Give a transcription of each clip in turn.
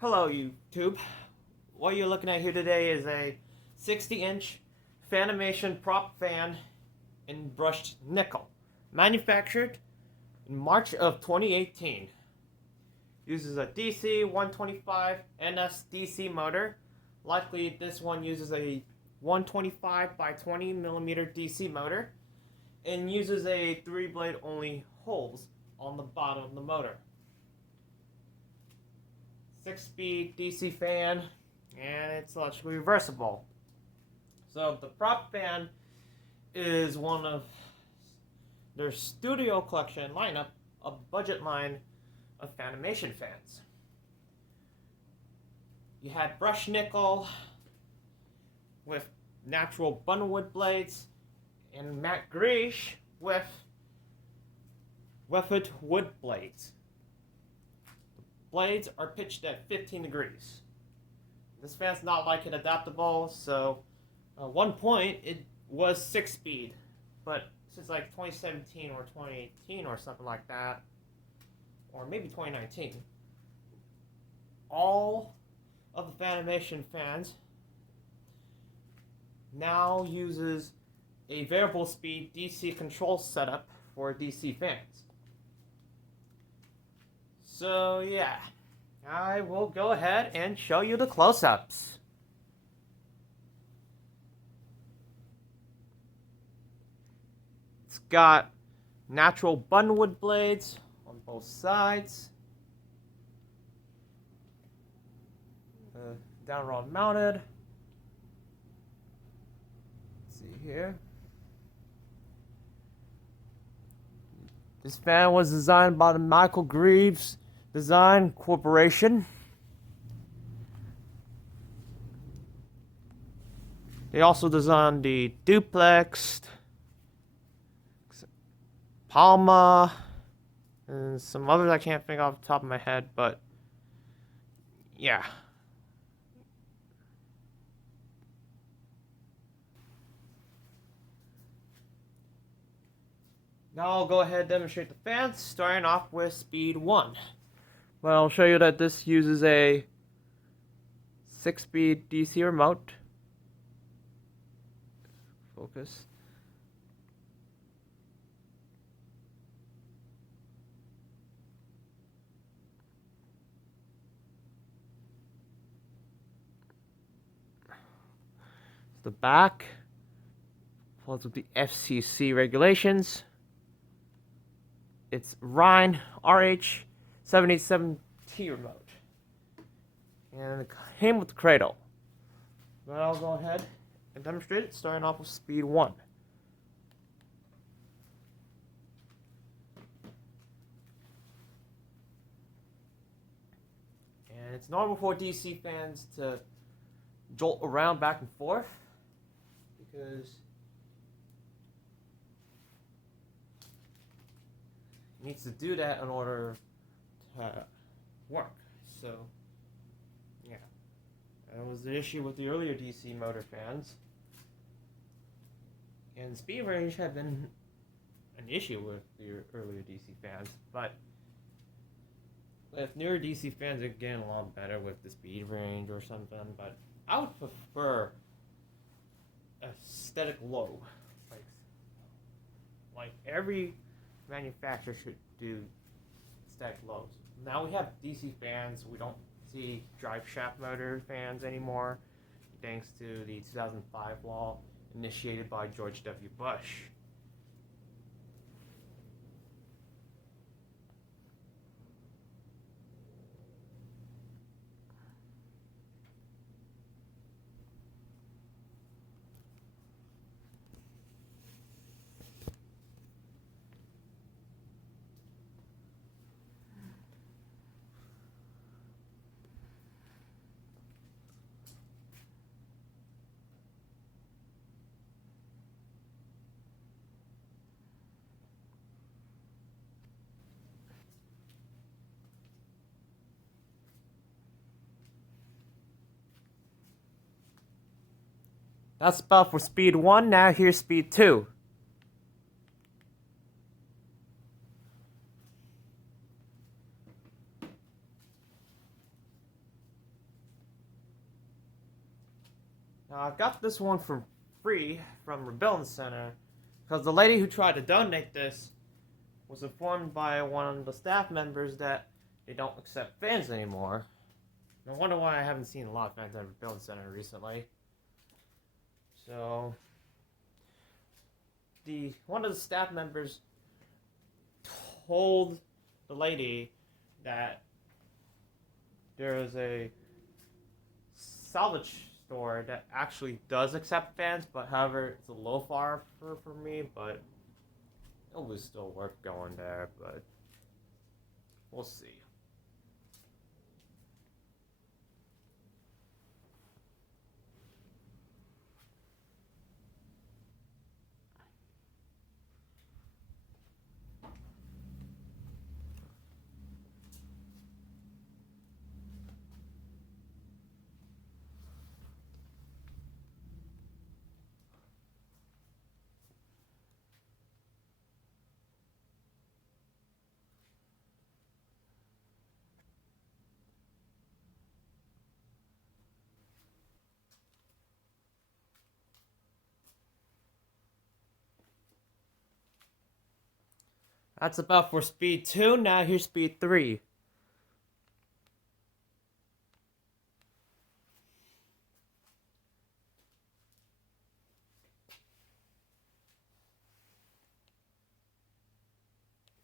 Hello YouTube. What you're looking at here today is a 60-inch Fanimation prop fan in brushed nickel. Manufactured in March of 2018. Uses a DC 125 NS DC motor. Likely this one uses a 125 by 20 millimeter DC motor and uses a 3-blade only holes on the bottom of the motor. 6-speed DC fan, and it's electrically reversible. So the prop fan is one of their studio collection lineup, a budget line of Fanimation fans. You had brushed nickel with natural bundlewood blades and matte greige with weathered wood blades. Blades are pitched at 15 degrees. This fan's not like it adaptable, so at one point it was 6-speed, but since like 2017 or 2018 or something like that, or maybe 2019, all of the Fanimation fans now uses a variable speed DC control setup for DC fans. So yeah, I will go ahead and show you the close-ups. It's got natural bundlewood blades on both sides. Down rod mounted. Let's see here. This fan was designed by the Michael Greaves Design Corporation. They also designed the Duplex, Palma, and some others I can't think off the top of my head, but yeah. Now I'll go ahead and demonstrate the fans, starting off with speed 1. Well, I'll show you that this uses a 6-speed DC remote. Focus. The back follows with the FCC regulations. It's Rhine RH787T remote. And it came with the cradle. But I'll go ahead and demonstrate it, starting off with speed 1. And it's normal for DC fans to jolt around back and forth because it needs to do that in order to work. So yeah, that was the issue with the earlier DC motor fans, and speed range had been an issue with the earlier DC fans, but with newer DC fans are getting a lot better with the speed range or something. But I would prefer a static low, like every manufacturer should do static lows. Now we have DC fans. We don't see drive shaft motor fans anymore, thanks to the 2005 law initiated by George W. Bush. That's about for speed 1. Now here's speed 2. Now I got this one for free from Rebellion Center because the lady who tried to donate this was informed by one of the staff members that they don't accept fans anymore. No wonder why I haven't seen a lot of fans at Rebellion Center recently. So one of the staff members told the lady that there is a salvage store that actually does accept fans, but however, it's a little far for me, but it was still worth going there, but we'll see. That's about for speed 2, now here's speed 3.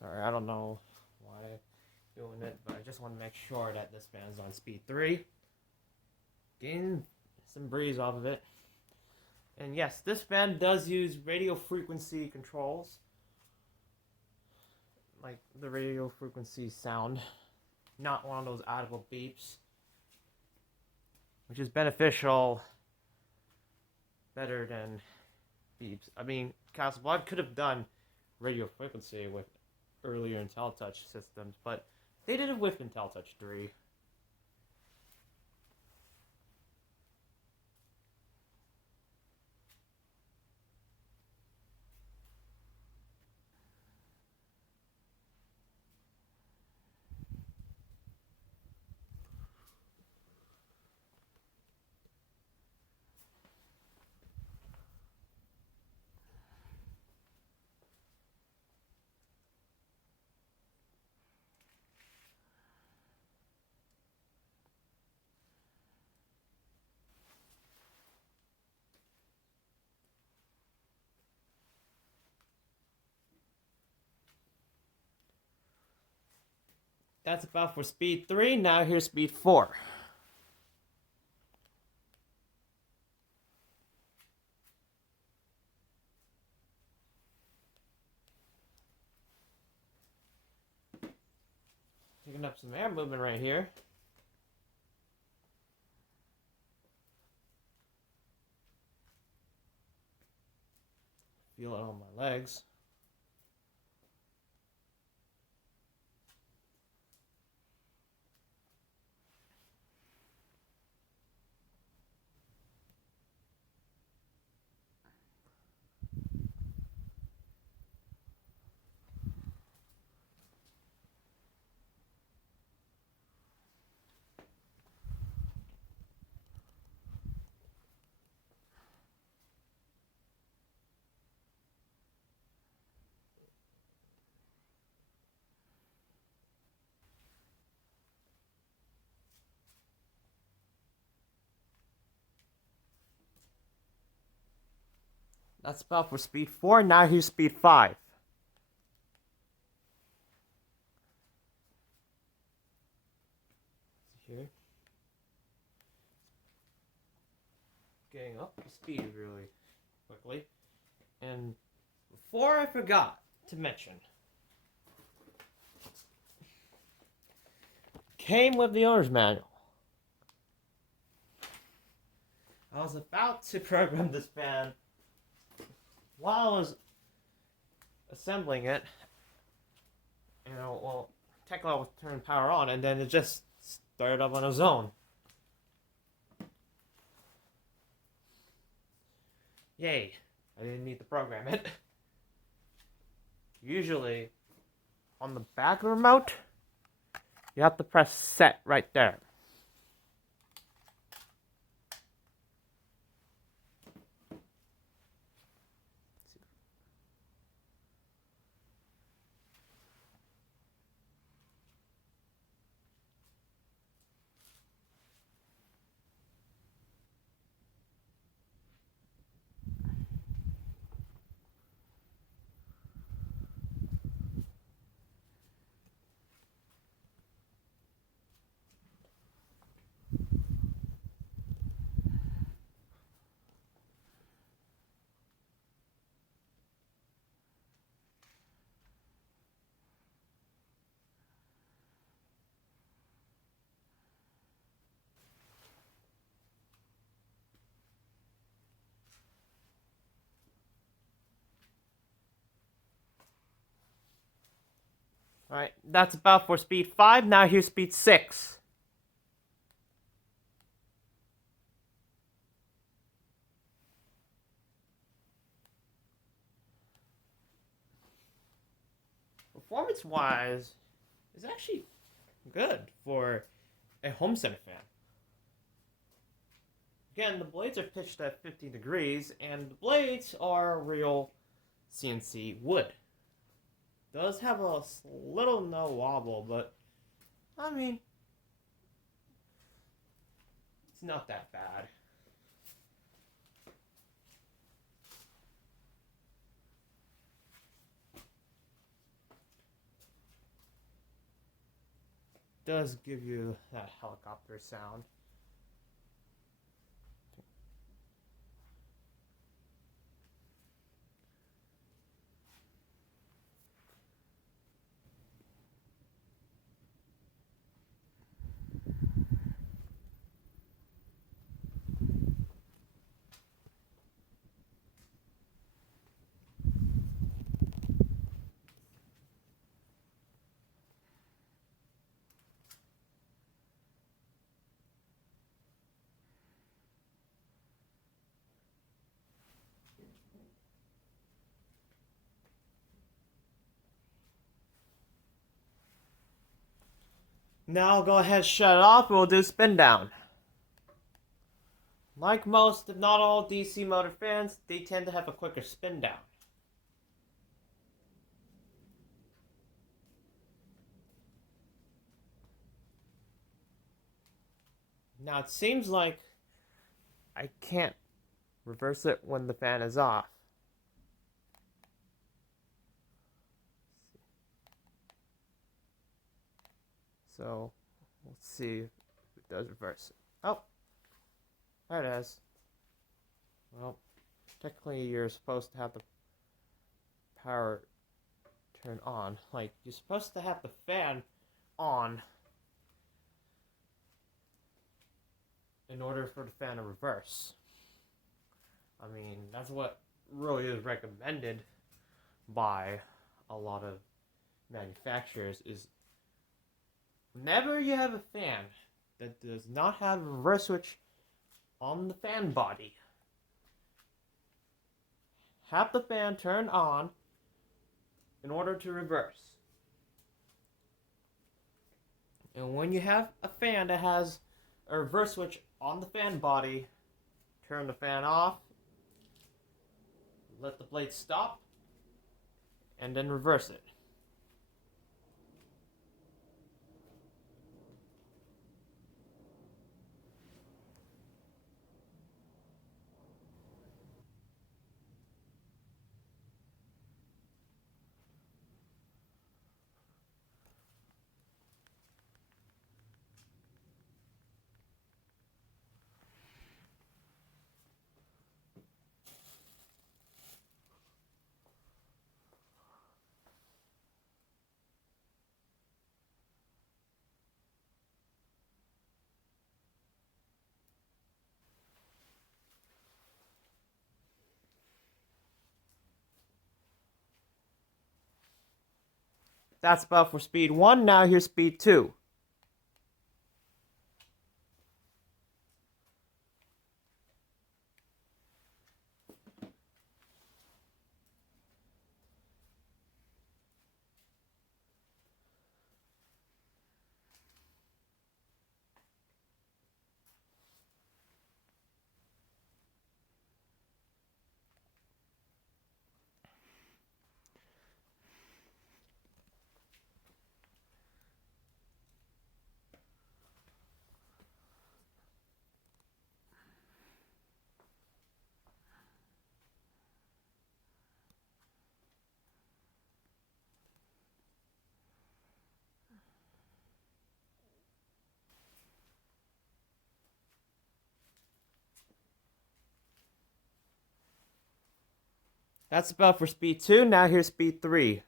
Sorry, I don't know why I'm doing it, but I just want to make sure that this fan's on speed 3. Getting some breeze off of it. And yes, this fan does use radio frequency controls. Like the radio frequency sound. Not one of those audible beeps. Which is beneficial. Better than beeps. I mean, Castleblood could have done radio frequency with earlier IntelliTouch systems, but they did it with IntelliTouch 3. That's about for speed 3, now here's speed 4. Picking up some air movement right here. Feel it on my legs. That's about for speed 4, now here's speed 5. Here. Getting up to speed really quickly. And before I forgot to mention, came with the owner's manual. I was about to program this fan while I was assembling it. Well, technically I was turning power on, and then it just started up on its own. Yay, I didn't need to program it. Usually, on the back of the remote, you have to press set right there. Alright, that's about for speed 5. Now here's speed 6. Performance-wise, it's actually good for a home center fan. Again, the blades are pitched at 50 degrees, and the blades are real CNC wood. Does have a little no wobble, but I mean, it's not that bad. Does give you that helicopter sound. Now I'll go ahead and shut it off and we'll do spin down. Like most, if not all, DC motor fans, they tend to have a quicker spin down. Now it seems like I can't reverse it when the fan is off. So, let's see if it does reverse it. Oh, there it is. Well, technically you're supposed to have the power turn on. Like, you're supposed to have the fan on in order for the fan to reverse. I mean, that's what really is recommended by a lot of manufacturers is whenever you have a fan that does not have a reverse switch on the fan body, have the fan turn on in order to reverse. And when you have a fan that has a reverse switch on the fan body, turn the fan off, let the blade stop, and then reverse it. That's about for speed 1. Now here's speed 2. That's about for speed 2. Now here's speed 3.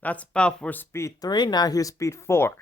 That's about for speed 3. Now here's speed 4.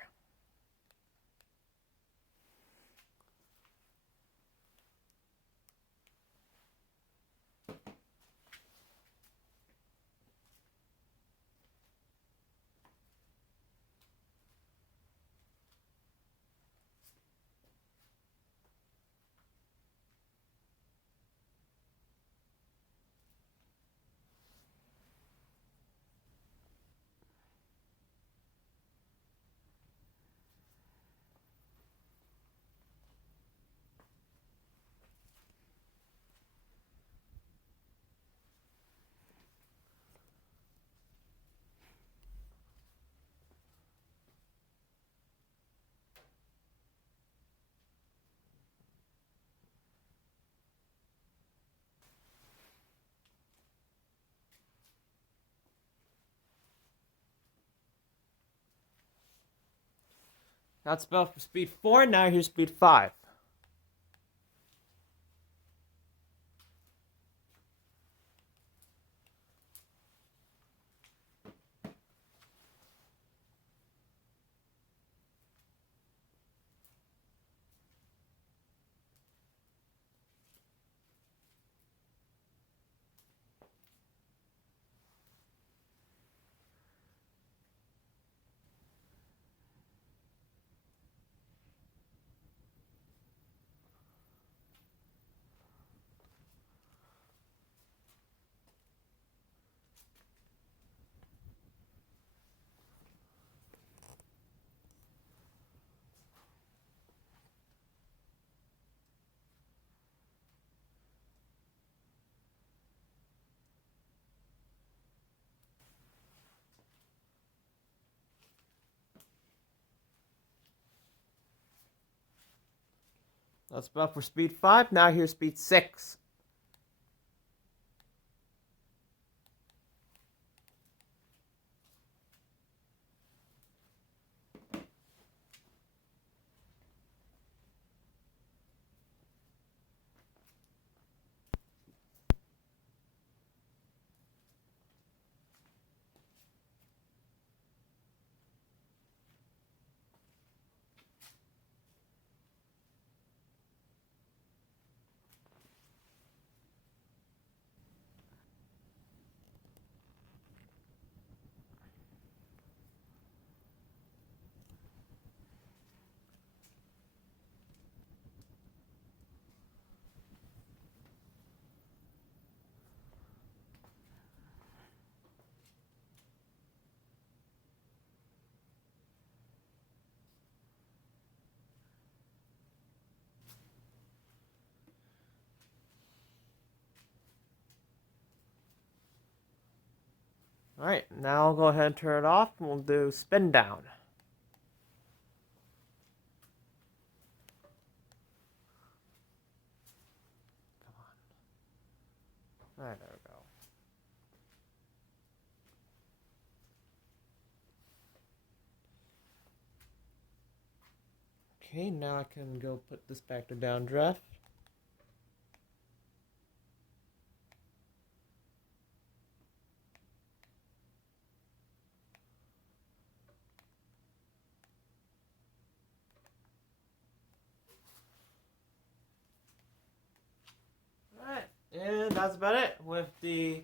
That's about for speed 4. Now here's speed 5. That's about for speed 5. Now here's speed 6. Alright, now I'll go ahead and turn it off and we'll do spin down. Alright, there we go. Okay, now I can go put this back to downdraft. Alright, and that's about it with the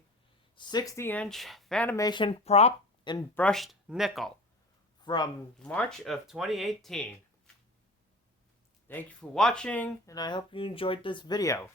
60-inch Fanimation prop in brushed nickel from March of 2018. Thank you for watching, and I hope you enjoyed this video.